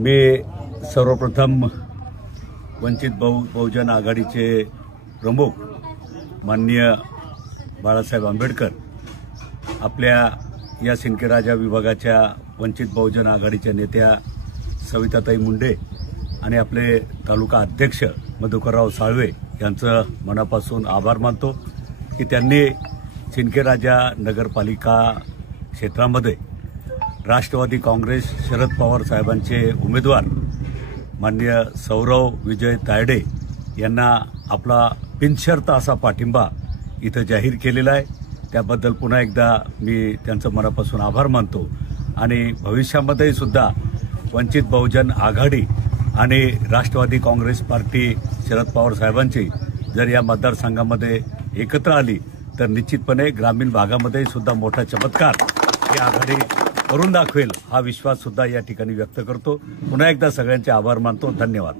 मी सर्वप्रथम वंचित बहुजन आघाडीचे प्रमुख माननीय बाळासाहेब आंबेडकर आपल्या या सिंदखेडराजा विभागाच्या वंचित बहुजन आघाडीच्या नेत्या सविताताई मुंडे आणि आपले तालुका अध्यक्ष मधुकरराव साळवे यांचं मनापासून आभार मानतो की त्यांनी सिंदखेडराजा नगरपालिका क्षेत्रामध्ये राष्ट्रवादी काँग्रेस शरद पवार साहेबांचे उमेदवार माननीय सौरव विजय तायडे यांना आपला बिनशर्त असा पाठिंबा इथं जाहीर केलेला आहे। त्याबद्दल पुन्हा एकदा मी त्यांचं मनापासून आभार मानतो आणि भविष्यामध्ये सुद्धा वंचित बहुजन आघाडी आणि राष्ट्रवादी काँग्रेस पार्टी शरद पवार साहेबांची जर या मतदारसंघामध्ये एकत्र आली तर निश्चितपणे ग्रामीण भागामध्ये सुद्धा मोठा चमत्कार ही आघाडी करून दाखवेल हा विश्वास सुद्धा या ठिकाणी व्यक्त करतो। पुन्हा एकदा सगळ्यांचे आभार मानतो। धन्यवाद।